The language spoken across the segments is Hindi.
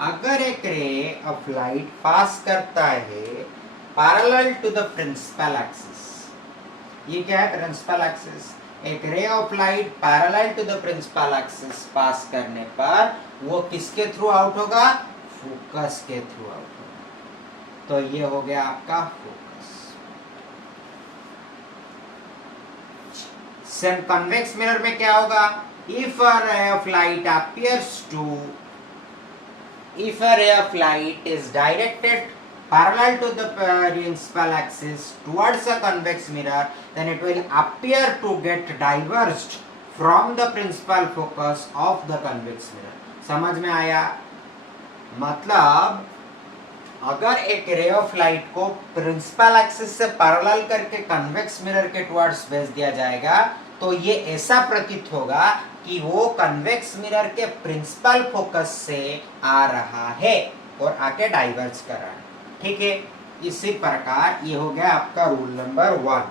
अगर एक रे ऑफ लाइट पास करता है parallel to the principal axis, ये क्या है प्रिंसिपल एक्सिस, एक ray of light parallel to the principal axis pass करने पर वो किसके थ्रू आउट होगा, फोकस के थ्रू आउट होगा। तो ये हो गया आपका फोकस। सेम कन्वेक्स मिरर में क्या होगा, if a ray of light appears to if a ray of light is directed parallel to the principal axis towards a convex mirror, then it will appear to get diverged from the principal focus of the convex mirror। समझ में आया? मतलब अगर एक रे ऑफ लाइट को प्रिंसिपल एक्सिस से पैरेलल करके कन्वेक्स मिरर के टुवर्ड्स भेज दिया जाएगा तो ये ऐसा प्रतीत होगा कि वो कन्वेक्स मिरर के प्रिंसिपल फोकस से आ रहा है और आके डाइवर्ज कर रहा है। ठीक है, इसी प्रकार ये हो गया आपका रूल नंबर 1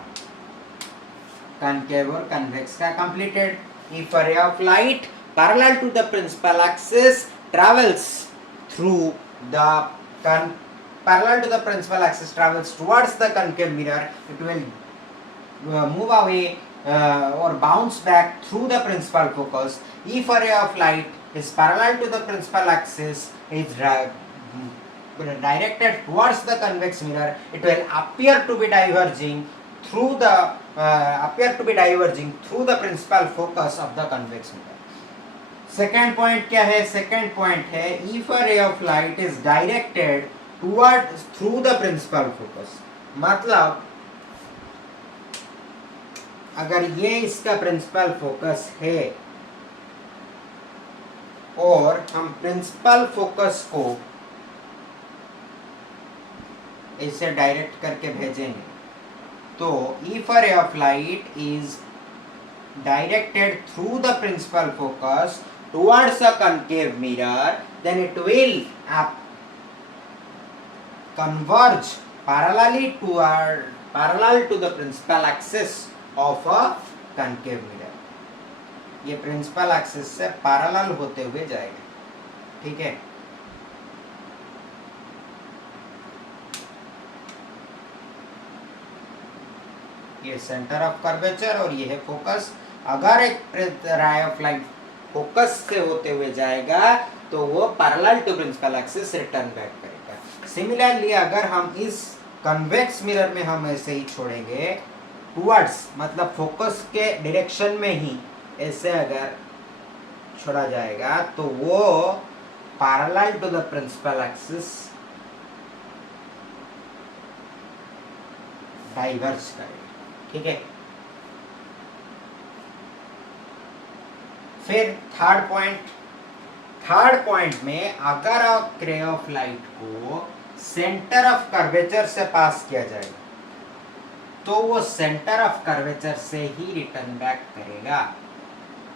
कनकेव और कन्वेक्स का completed. If a ray of light parallel to the principal axis travels through the parallel to the principal axis travels towards the concave mirror, it will move away or bounce back through the principal focus. If a ray of light is parallel to the principal axis is directed towards the convex mirror, it will appear to be diverging through the principal focus of the convex mirror. Second point क्या है, सेकेंड पॉइंट है if a ray of light is directed toward through the principal focus. मतलब अगर ये इसका प्रिंसिपल फोकस है और हम प्रिंसिपल फोकस को इसे डायरेक्ट करके भेजेंगे तो if a ray of light is directed through the principal focus towards a concave mirror, then it will converge parallel to the principal axis of a concave mirror। ये principal axis से parallel होते हुए जाएगा। ठीक है, ये सेंटर ऑफ कर्वेचर और ये है फोकस। अगर एक रे ऑफ लाइट फोकस से होते हुए जाएगा तो वो parallel to principal axis return back करेगा। सिमिलरली अगर हम इस कन्वेक्स मिरर में हम ऐसे ही छोड़ेंगे टुवर्ड्स, मतलब फोकस के डायरेक्शन में ही ऐसे अगर छोड़ा जाएगा तो वो parallel to the principal axis diverge करेगा। ठीक है, फिर थर्ड पॉइंट में अगर रे ऑफ लाइट को सेंटर ऑफ कर्वेचर से पास किया जाएगा तो वो सेंटर ऑफ कर्वेचर से ही रिटर्न बैक करेगा,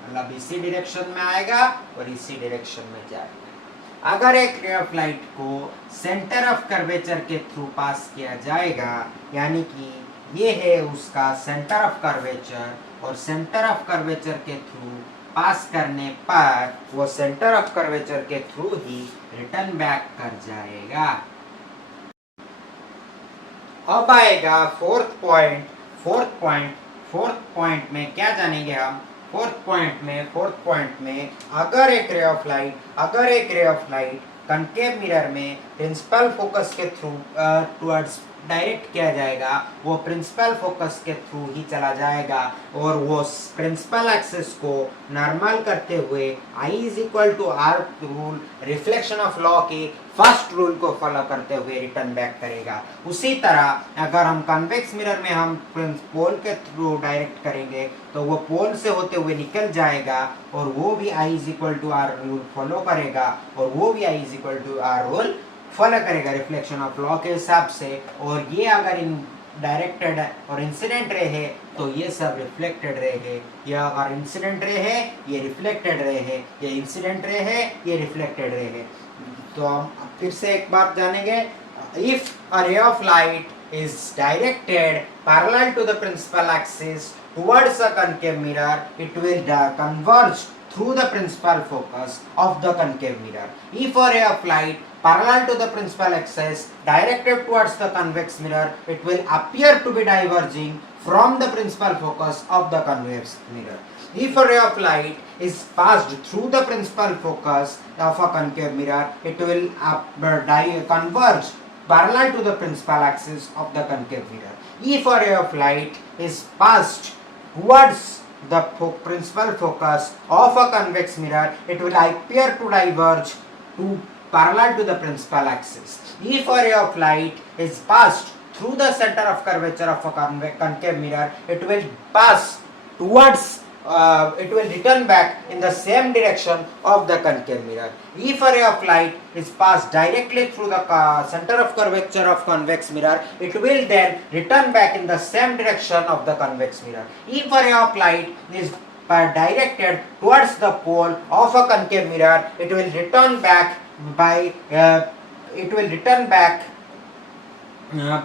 मतलब इसी डायरेक्शन में आएगा और इसी डायरेक्शन में जाएगा। अगर एक रे ऑफ लाइट को सेंटर ऑफ कर्वेचर के थ्रू पास किया जाएगा, यानी कि ये है उसका सेंटर ऑफ कर्वेचर, और सेंटर ऑफ कर्वेचर के थ्रू पास करने पर वो सेंटर ऑफ कर्वेचर के थ्रू ही रिटर्न बैक कर जाएगा। अब आएगा फोर्थ पॉइंट में क्या जानेंगे हम, फोर्थ पॉइंट में अगर एक ray of light concave mirror में प्रिंसिपल फोकस के थ्रू टुवर्ड्स डायरेक्ट किया जाएगा, वो प्रिंसिपल फोकस के थ्रू ही चला जाएगा और वो प्रिंसिपल एक्सिस को नॉर्मल करते हुए I is equal to r rule, reflection of law के फर्स्ट रूल को फॉलो करते हुए रिटर्न बैक करेगा। उसी तरह अगर हम कन्वेक्स मिरर में हम पोल के थ्रू डायरेक्ट करेंगे तो वो पोल से होते हुए निकल जाएगा और वो भी I is equal to r rule follow करेगा और वो भी I is equal to r rule follow करेगा रिफ्लेक्शन ऑफ लॉ के हिसाब से। और ये अगर इन डायरेक्टेड और इंसिडेंट रे है तो ये सब रिफ्लेक्टेड रे है, या अगर इंसिडेंट रे है ये रिफ्लेक्टेड रे है, ये इंसिडेंट रे है ये रिफ्लेक्टेड रे है। तो हम फिर से एक बात जानेंगे, if a ray of light is directed parallel to the principal axis towards a concave mirror, it will converge through the principal focus of the concave mirror. If a ray of light parallel to the principal axis directed towards the convex mirror, it will appear to be diverging from the principal focus of the convex mirror. If a ray of light is passed through the principal focus of a concave mirror, it will converge parallel to the principal axis of the concave mirror. If a ray of light is passed towards the principal focus of a convex mirror, it will appear to diverge to parallel to the principal axis. If a ray of light is passed through the center of curvature of a concave mirror, it will pass towards it will return back in the same direction of the concave mirror. If a ray of light is passed directly through the center of curvature of convex mirror, it will then return back in the same direction of the convex mirror. If a ray of light is directed towards the pole of a concave mirror, it will return back by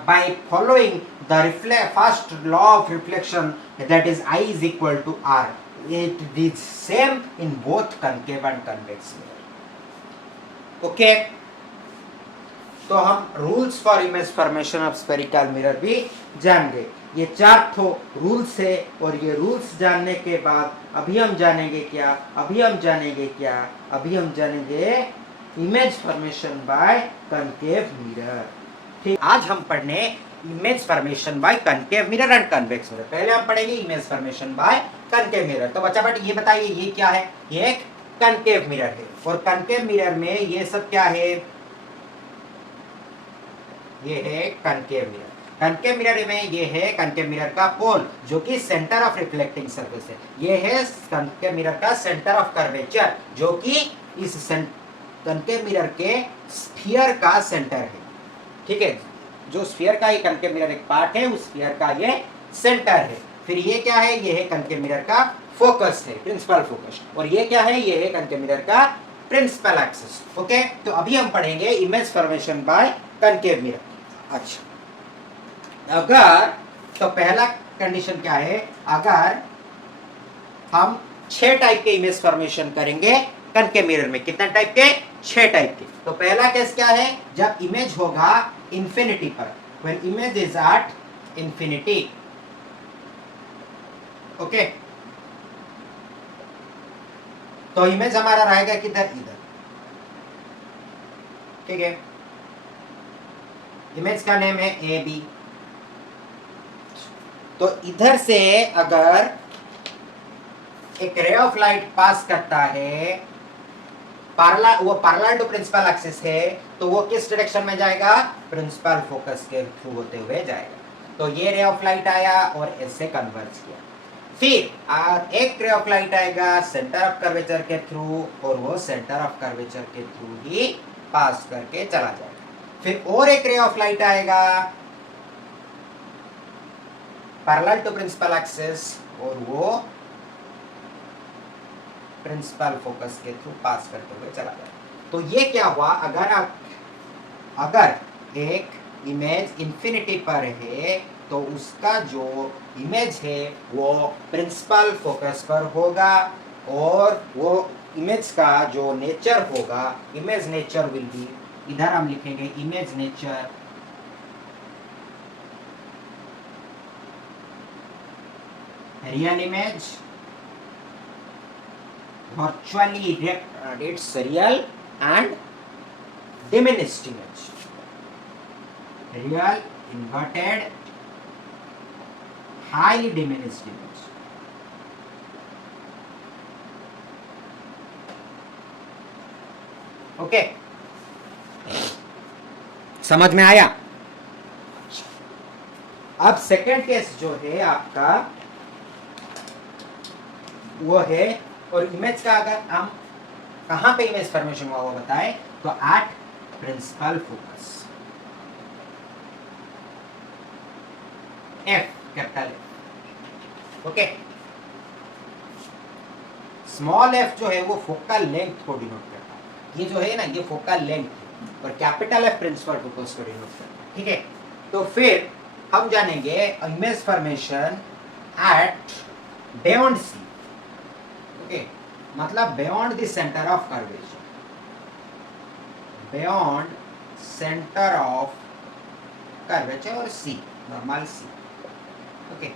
by following the first law of reflection, that is I is equal to R. It is same in both concave and convex mirror. Okay, तो हम rules for image formation of spherical mirror भी जान गए. ये 4 ठो रूल्स है, और ये रूल्स जानने के बाद अभी हम जानेंगे image formation by concave mirror. ठीक, आज हम पढ़ने image formation by concave mirror and convex mirror. पहले हम पढ़ेंगे image formation by concave mirror. तो बच्चा बेटा ये बताइए ये क्या है? ये एक कनकेव मिरर है, और कनकेव मिरर में ये सब क्या है? ये है कनकेव मिरर. कनकेव मिरर में ये है कनकेव मिरर का पोल, जो कि सेंटर ऑफ रिफ्लेक्टिंग सरफेस है. ये है कनकेव मिरर का सेंटर ऑफ कर्वेचर, जो कि इस कनकेव मिरर के स्फीयर का सेंटर है. ठीक है, जो स्फीयर का ये कनकेव मिरर एक पार्ट है, उस स्फीयर का ये सेंटर है. फिर ये क्या है? ये है कनकेव मिरर का फोकस है, प्रिंसिपल फोकस. और ये क्या है? ये है कनकेव मिरर का प्रिंसिपल एक्सिस. ओके, तो अभी हम पढ़ेंगे image formation by concave mirror. अच्छा, अगर तो पहला कंडीशन क्या है? अगर हम 6 टाइप के इमेज फॉर्मेशन करेंगे कनकेव मिरर में. कितने टाइप के? 6 टाइप के. तो पहला केस क्या है? जब इमेज होगा इंफिनिटी पर, when image is at infinity. Okay, तो इमेज हमारा रहेगा किधर? इधर. ठीक है, इमेज का नेम है ए बी. तो इधर से अगर एक रे ऑफ लाइट पास करता है, वो पैरेलल टू प्रिंसिपल एक्सिस है, तो वो किस डायरेक्शन में जाएगा? प्रिंसिपल फोकस के थ्रू होते हुए जाएगा. तो ये रे ऑफ लाइट आया और ऐसे कन्वर्ज किया. फिर एक रे ऑफ लाइट आएगा सेंटर ऑफ कर्वेचर के थ्रू, और वो सेंटर ऑफ कर्वेचर के थ्रू ही पास करके चला जाएगा. फिर और एक रे ऑफ लाइट आएगा पैरेलल टू प्रिंसिपल एक्सिस, और वो प्रिंसिपल फोकस के थ्रू पास करते हुए चला जाएगा. तो ये क्या हुआ? अगर एक इमेज इंफिनिटी पर है, तो उसका जो इमेज है वो प्रिंसिपल फोकस पर होगा, और वो इमेज का जो नेचर होगा, इमेज नेचर विल बी, इधर हम लिखेंगे image nature real image, virtually it's real and diminished image. Real, inverted, highly diminished image. Okay, समझ में आया? अब सेकेंड केस जो है आपका वो है, और इमेज का अगर हम कहां पे इमेज फॉर्मेशन हुआ वो बताए, तो at principal focus. F, capital F. Okay, small F जो है वो फोकल लेंथ को डिनोट करता है. ये जो है ना, ये फोकल लेंथ है, और कैपिटल एफ प्रिंसिपल फोकस को डिनोट करता है. ठीक है, तो फिर हम जानेंगे image formation at beyond C. Okay, मतलब beyond the centre of curvature, beyond centre of curvature और सी, नॉर्मल सी। ओके,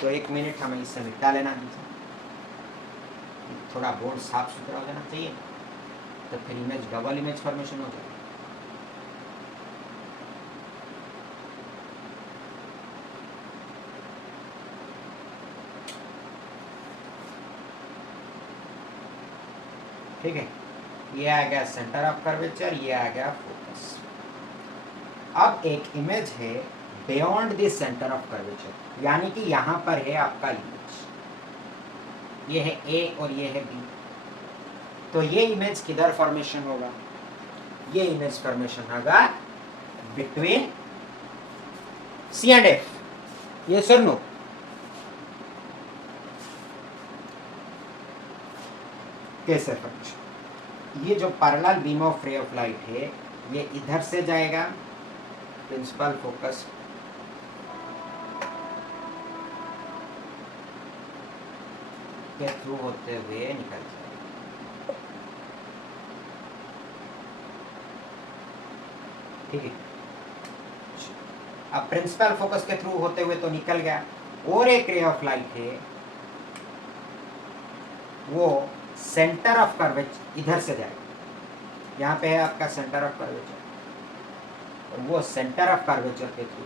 तो 1 मिनट हमें इससे मिटा लेना, थोड़ा बोर्ड साफ सुथरा हो जाना चाहिए, तो फिर इमेज डबल इमेज फॉर्मेशन हो जाएगा। ठीक है, ये आ गया सेंटर ऑफ कर्वेचर, ये आ गया फोकस। अब एक इमेज है beyond the centre of curvature, यानी कि यहाँ पर है आपका इमेज, ये है ए और ये है बी। तो ये इमेज किधर फॉर्मेशन होगा? ये इमेज फॉर्मेशन होगा बिटवीन सी एंड एफ। ये सर नो, कैसे फॉर्मेशन? ये जो पैरेलल बीम ऑफ रे ऑफ लाइट है, ये इधर से जाएगा, प्रिंसिपल फोकस के थ्रू होते हुए निकल जाएगा। ठीक है, अब प्रिंसिपल फोकस के थ्रू होते हुए तो निकल गया, और एक रे ऑफ लाइट है, वो सेंटर ऑफ कर्वेचर इधर से जाएगा, यहाँ पे है आपका सेंटर ऑफ कर्वेचर, और वो सेंटर ऑफ कर्वेचर के थ्रू,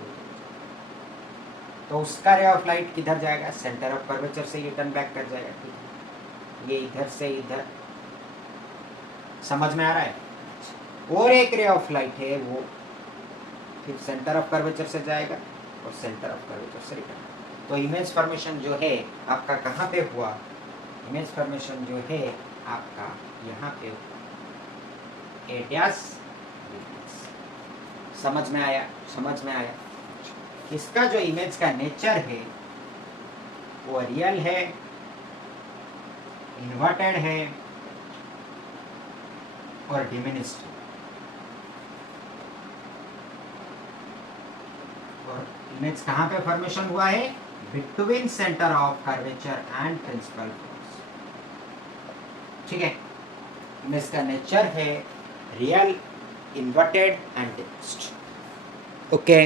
तो उसका रे ऑफ लाइट किधर जाएगा? सेंटर ऑफ कर्वेचर से रिटर्न बैक कर जाएगा। ठीक है, ये इधर से इधर, समझ में आ रहा है? और एक रे ऑफ लाइट है, वो फिर सेंटर ऑफ कर्वेचर से जाएगा और सेंटर ऑफ कर्वेचर से रिटर्न। तो इमेज फॉर्मेशन जो है आपका कहाँ पे हुआ? इमेज फॉर्मेशन जो है आपका यहाँ पे ए डैश। समझ में आया? समझ में आया? इसका जो इमेज का नेचर है वो रियल है, इन्वर्टेड है और डिमिनिश्ड है। और इमेज कहाँ पे फॉर्मेशन हुआ है? Between centre of curvature and principal focus. ठीक है, इमेज का नेचर है real, inverted and diminished. Okay,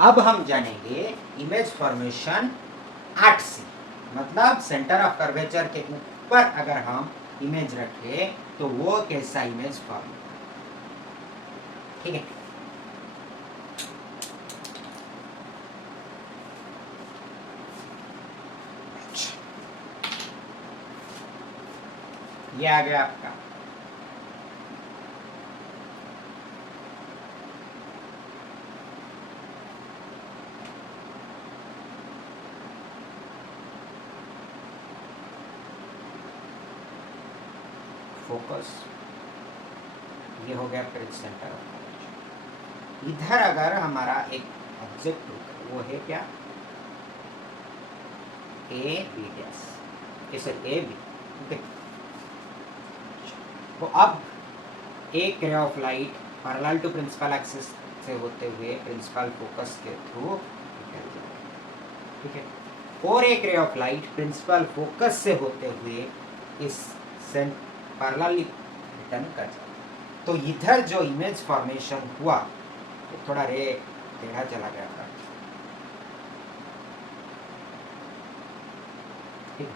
अब हम जानेंगे इमेज फॉर्मेशन 8C, मतलब सेंटर ऑफ कर्वेचर के ऊपर अगर हम इमेज रखें तो वो कैसा इमेज फॉर्म। ठीक है, ये आ गया आपका फोकस, ये हो गया फिर सेंटर ऑफ कर्वेचर। इधर अगर हमारा एक ऑब्जेक्ट होगा, वो है क्या? ए बी डैश, इसे ए बी। तो अब एक ray of light parallel to principal axis से होते हुए प्रिंसिपल फोकस के थ्रू निकल जाएगा। ठीक है, और एक ray of light principal focus से होते हुए इस पैरेलली रिटर्न कर जाएगा। तो इधर जो इमेज फॉर्मेशन हुआ वो थोड़ा रे टेढ़ा चला गया था। ठीक है,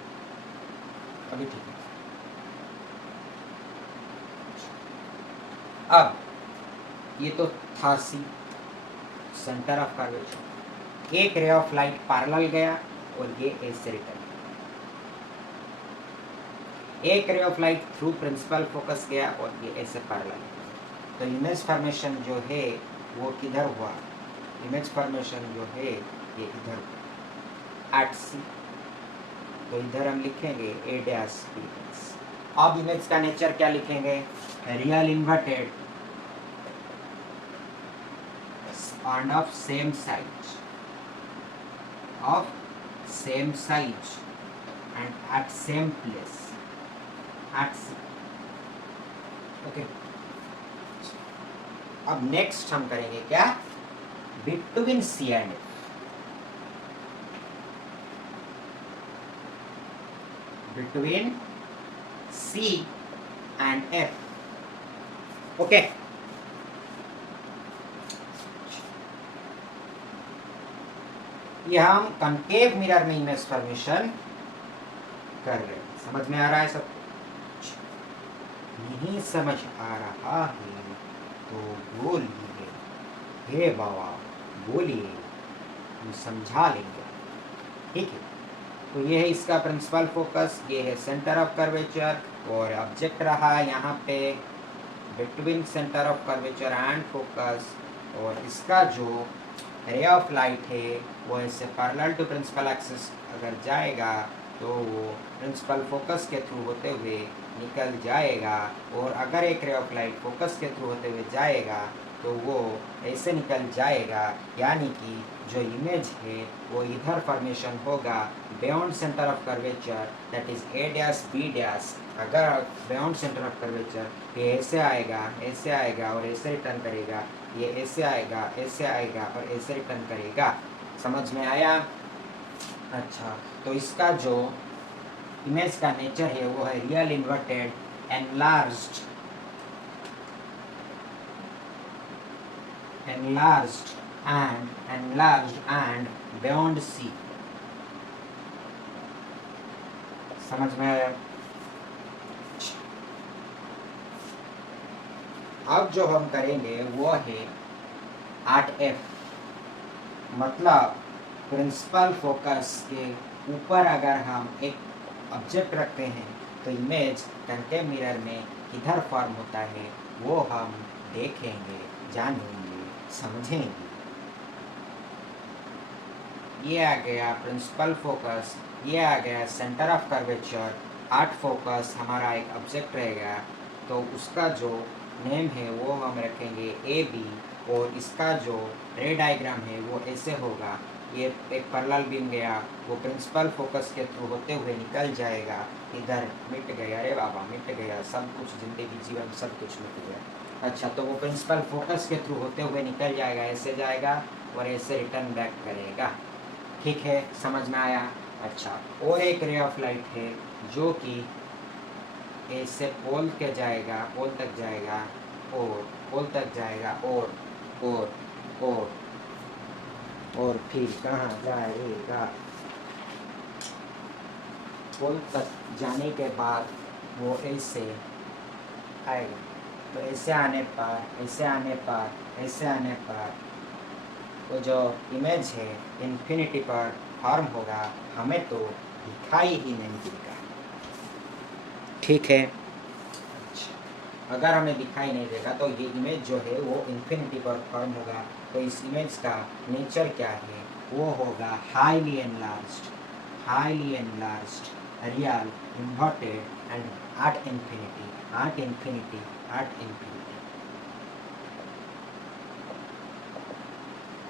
अभी ठीक है। अब ये तो था सी, सेंटर ऑफ कर्वेचर। एक रे ऑफ लाइट पैरेलल गया और ये ऐसे रिटर्न, एक ray of light through principal focus गया और ये ऐसे पैरेलल। तो इमेज फॉर्मेशन जो है वो किधर हुआ? इमेज फॉर्मेशन जो है ये इधर हुआ 8C। तो इधर हम लिखेंगे ए डैश बी डैश। अब इमेज का नेचर क्या लिखेंगे? Real inverted and of same size, and at same place at C. Okay. अब नेक्स्ट हम करेंगे क्या? Between C and F। between C and F. Okay, ये हम कनकेव मिरर में इमेज फॉर्मेशन कर रहे हैं। समझ में आ रहा है सब? नहीं समझ आ रहा है तो बोलिए, हे बाबा बोलिए, हम समझा लेंगे। ठीक है, तो ये है इसका प्रिंसिपल फोकस, ये है सेंटर ऑफ कर्वेचर, और ऑब्जेक्ट रहा यहाँ पे between centre of curvature and focus. और इसका जो रे ऑफ लाइट है वो ऐसे पैरेलल टू प्रिंसिपल एक्सिस अगर जाएगा तो वो प्रिंसिपल फोकस के थ्रू होते हुए निकल जाएगा, और अगर एक रे ऑफ लाइट फोकस के थ्रू होते हुए जाएगा तो वो ऐसे निकल जाएगा, यानी कि जो इमेज है वो इधर फॉर्मेशन होगा beyond centre of curvature, that is A dash B dash. अगर बियॉन्ड सेंटर ऑफ कर्वेचर ये ऐसे आएगा और ऐसे रिटर्न करेगा, ये ऐसे आएगा और ऐसे रिटर्न करेगा। समझ में आया? अच्छा, तो इसका जो इमेज का नेचर है वो है real inverted enlarged and beyond C. समझ में आया? अब जो हम करेंगे वो है 8F, मतलब प्रिंसिपल फोकस के ऊपर अगर हम एक ऑब्जेक्ट रखते हैं तो इमेज कनकेव मिरर में किधर फॉर्म होता है वो हम देखेंगे, जानेंगे, समझेंगे। ये आ गया प्रिंसिपल फोकस, ये आ गया सेंटर ऑफ कर्वेचर। 8 फोकस हमारा एक ऑब्जेक्ट रहेगा, तो उसका जो नेम है वो हम रखेंगे ए बी, और इसका जो रे डायग्राम है वो ऐसे होगा। ये एक पैरेलल बीम गया, वो प्रिंसिपल फोकस के थ्रू होते हुए निकल जाएगा, इधर मिट गया, अरे बाबा मिट गया, सब कुछ जिंदगी जीवन सब कुछ मिट गया। अच्छा, तो वो प्रिंसिपल फोकस के थ्रू होते हुए निकल जाएगा, ऐसे जाएगा और ऐसे रिटर्न बैक करेगा। ठीक है, समझ में आया? अच्छा, और एक रे ऑफ लाइट है जो कि ऐसे पोल के जाएगा, पोल तक जाएगा और पोल तक जाएगा और फिर कहाँ जाएगा? पोल तक जाने के बाद वो ऐसे आएगा, तो ऐसे आने पर वो जो इमेज है इन्फिनिटी पर फॉर्म होगा, हमें तो दिखाई ही नहीं देगा। ठीक है, अच्छा, अगर हमें दिखाई नहीं देगा तो ये इमेज जो है वो इन्फिनिटी पर फॉर्म होगा। तो इस इमेज का नेचर क्या है? वो होगा highly enlarged real inverted and at infinity.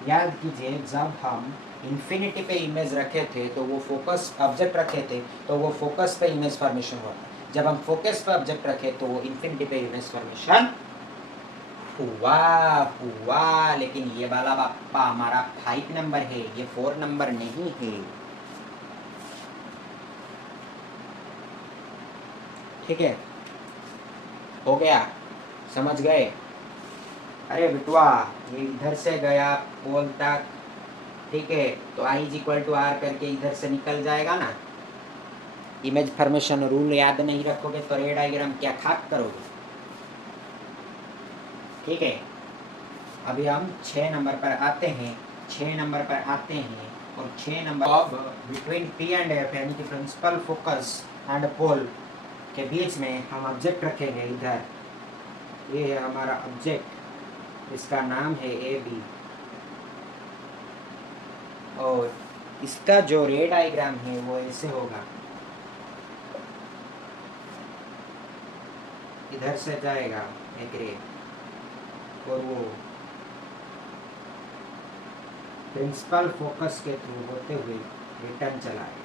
याद कीजिए, जब हम इन्फिनिटी पे इमेज रखे थे तो वो फोकस ऑब्जेक्ट रखे थे तो वो फोकस पे इमेज फॉर्मेशन हुआ था। जब हम फोकस पे ऑब्जेक्ट रखे तो वो इन्फिनिटी पे इमेज फॉर्मेशन हुआ। लेकिन ये वाला बापा हमारा 5 नंबर है, ये 4 नंबर नहीं है। ठीक है, हो गया? समझ गए? अरे बिटुआ, ये इधर से गया पोल तक, ठीक है, तो I = R करके इधर से निकल जाएगा ना। इमेज फॉर्मेशन रूल याद नहीं रखोगे तो रे डायग्राम क्या खाक करोगे? ठीक है, अभी हम 6 नंबर पर आते हैं। और 6 नंबर अब बिटवीन P एंड F, यानी कि प्रिंसिपल फोकस एंड पोल के बीच में हम ऑब्जेक्ट रखेंगे। इधर ये है हमारा ऑब्जेक्ट, इसका नाम है ए बी, और इसका जो रे डायग्राम है वो ऐसे होगा, इधर से जाएगा एक रे और वो प्रिंसिपल फोकस के थ्रू होते हुए रिटर्न चलाएगा।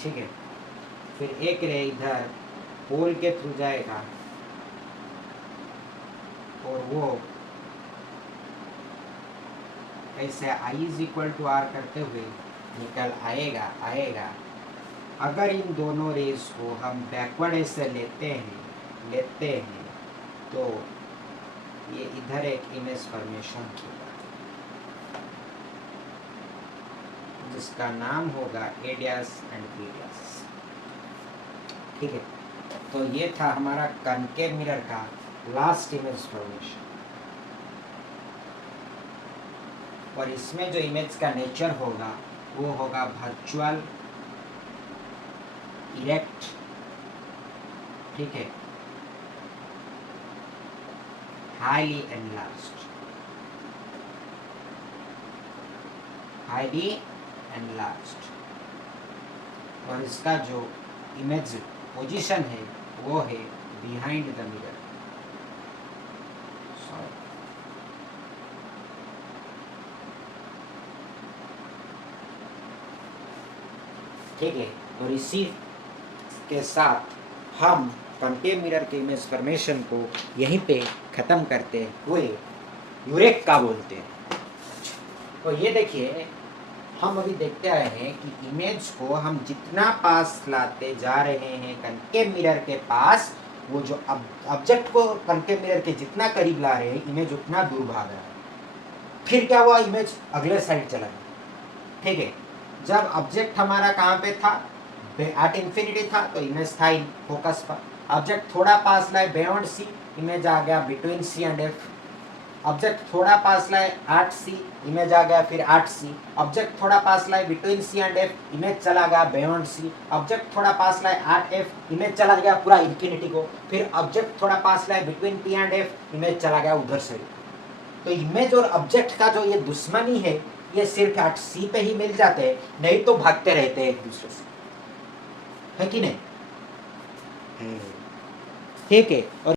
ठीक है, फिर एक रे इधर पोल के थ्रू जाएगा और वो ऐसे I = R करते हुए निकल आएगा। अगर इन दोनों रेस को हम बैकवर्ड ऐसे लेते हैं तो ये इधर एक इमेज फॉर्मेशन होगा जिसका नाम होगा ए डैश एंड बी डैश। ठीक है, तो ये था हमारा कनकेव मिरर का लास्ट इमेज फॉर्मेशन। और इसमें जो इमेज का नेचर होगा वो होगा वर्चुअल, इरेक्ट, ठीक है, हाईली एनलार्ज्ड। और इसका जो इमेज पोजीशन है वो है बिहाइंड द मिरर। ठीक है, और इसी के साथ हम कॉन्केव मिरर के इमेज फॉर्मेशन को यहीं पे ख़त्म करते हुए यूरेका बोलते हैं। तो ये देखिए, हम अभी देखते आए हैं कि इमेज को हम जितना पास लाते जा रहे हैं कॉन्केव मिरर के पास, वो जो ऑब्जेक्ट को कॉन्केव मिरर के जितना करीब ला रहे हैं इमेज उतना दूर भाग रहा है। फिर क्या हुआ, इमेज अगले साइड चला गया। ठीक है, जब ऑब्जेक्ट हमारा कहाँ पे था, एट इंफिनिटी था, तो इमेज था फोकस पर। ऑब्जेक्ट थोड़ा पास लाए बियॉन्ड सी, इमेज आ गया between C and F. Object थोड़ा पास लाए एट सी, इमेज आ गया फिर एट सी। ऑब्जेक्ट थोड़ा पास लाए between C and F, image चला गया बियॉन्ड सी। ऑब्जेक्ट थोड़ा पास लाए एट एफ, इमेज चला गया पूरा इंफिनिटी को। फिर ऑब्जेक्ट थोड़ा पास लाए between P and F, image चला गया उधर से। तो इमेज और ऑब्जेक्ट का जो ये दुश्मनी है ये सिर्फ एट सी पे ही मिल जाते हैं, नहीं तो भागते रहते हैं एक दूसरे से, है कि नहीं? ठीक है। और